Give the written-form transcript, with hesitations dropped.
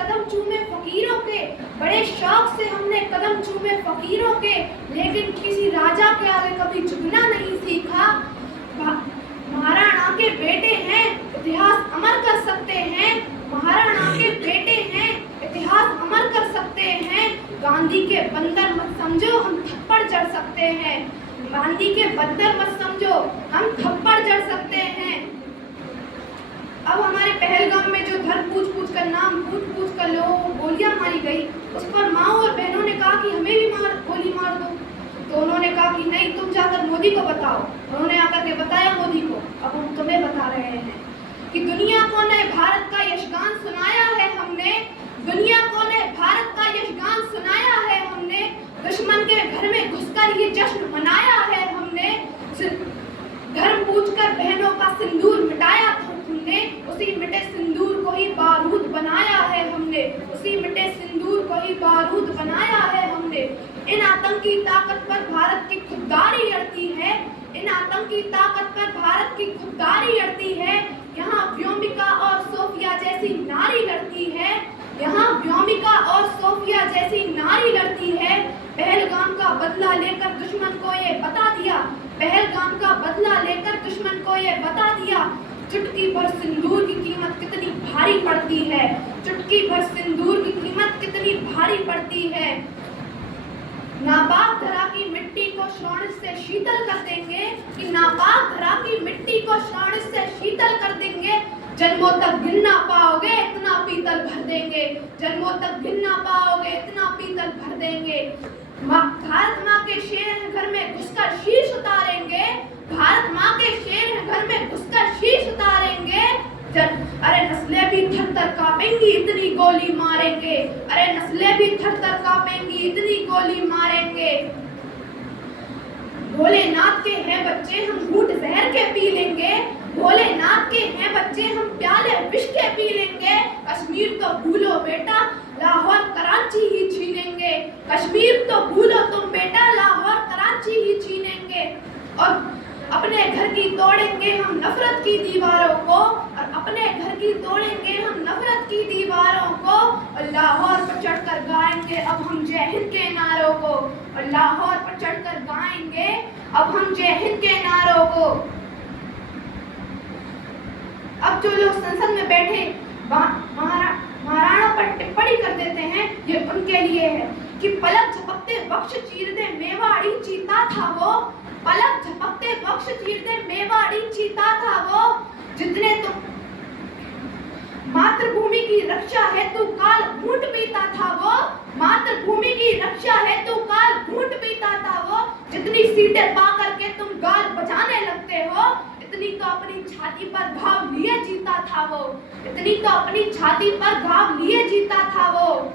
कदम चूमे फकीरों के, बड़े शौक से हमने कदम चूमे फकीरों के, लेकिन किसी राजा के आगे कभी झुकना नहीं सीखा। महाराणा के बेटे हैं, इतिहास अमर कर सकते हैं। महाराणा के बेटे हैं, इतिहास अमर कर सकते हैं। गांधी के बंदर मत समझो, हम थप्पड़ जड़ सकते हैं। गांधी के बंदर मत समझो, हम थप्पड़ जड़ सकते हैं। अब हमारे पहलगाम में जो धर्म पूछ कर नाम पूछ कर लोगों को गोलियां मारी गई, उस पर माओ और बहनों ने कहा कि हमें भी गोली मार दो। तो उन्होंने कहा कि नहीं, तुम जाकर मोदी को बताओ। उन्होंने आकर के बताया मोदी को। अब हम तुम्हें बता रहे हैं कि दुनिया को ने भारत का यशगान सुनाया है हमने। दुनिया को ने भारत का यशगान सुनाया है हमने। दुश्मन के घर में घुसकर ये जश्न मनाया है हमने। धर्म पूछकर बहनों का सिंदूर मिटाया हमने। उसी मिटे सिंदूर को ही बारूद बनाया है हमने। उसी मिटे सिंदूर को ही बारूद बनाया है हमने। इन आतंकी ताकत पर भारत की खुददारी अड़ती है। इन आतंकी ताकत पर भारत की खुददारी अड़ती है। यहाँ व्योमिका और सोफिया जैसी नारी लड़ती है। यहाँ व्योमिका और सोफिया जैसी नारी लड़ती है। पहलगाम का बदला लेकर दुश्मन को ये बता दिया। पहलगाम का बदला लेकर दुश्मन को ये बता दिया। चुटकी भर सिंदूर की कीमत कितनी भारी पड़ती है। चुटकी भर सिंदूर की कीमत कितनी भारी पड़ती है। नापाक धरा की मिट्टी को श्रावण से शीतल कर देंगे, कि नापाक धरा की मिट्टी को श्रावण से शीतल कर देंगे। जन्मों तक गिन ना पाओगे, इतना पीतल भर देंगे। जन्मों तक गिन ना पाओगे, इतना पीतल भर देंगे। भारत माँ के शेर घर में घुसकर शीश उतारेंगे। भारत माँ के शेर घर में घुसकर शीश उतारेंगे। अरे नस्लें भी थर-थर कांपेंगी, इतनी गोली मारेंगे। अरे नस्लें भी थर-थर कांपेंगी, इतनी गोली मारेंगे। भोलेनाथ के हैं बच्चे, हम घूंट जहर के पी लेंगे। भोलेनाथ के हैं बच्चे, हम प्याले विष के पी लेंगे। कश्मीर तो भूलो बेटा, लाहौर कराची ही छीनेंगे। कश्मीर तो भूलो तुम बेटा, लाहौर कराची ही छीनेंगे। और अपने घर की तोड़ेंगे हम नफरत की दीवारों को। और अपने घर की तोड़ेंगे हम नफरत की दीवारों को। और लाहौर पर चढ़कर गाएंगे अब हम जय हिंद के नारों को। और लाहौर पर चढ़कर गाएंगे अब हम जय हिंद के नारों को। अब जो लोग संसद में बैठे महाराणा पर टिप्पणी कर देते हैं, ये उनके लिए है कि पलक झपकते वक्ष चीरते मेवाड़ी चीता था वो। पलक झपकते वक्ष चीरते मेवाड़ी चीता था वो। जितने तो मातृभूमि की रक्षा हेतु काल घूंट पीता था वो। मातृभूमि की रक्षा हेतु काल घूंट पीता था वो। जितनी सीटें पा करके तुम गाल बजाने लगते हो, इतनी तो अपनी छाती पर घाव लिए जीता था वो। इतनी तो अपनी छाती पर घाव लिए जीता था वो।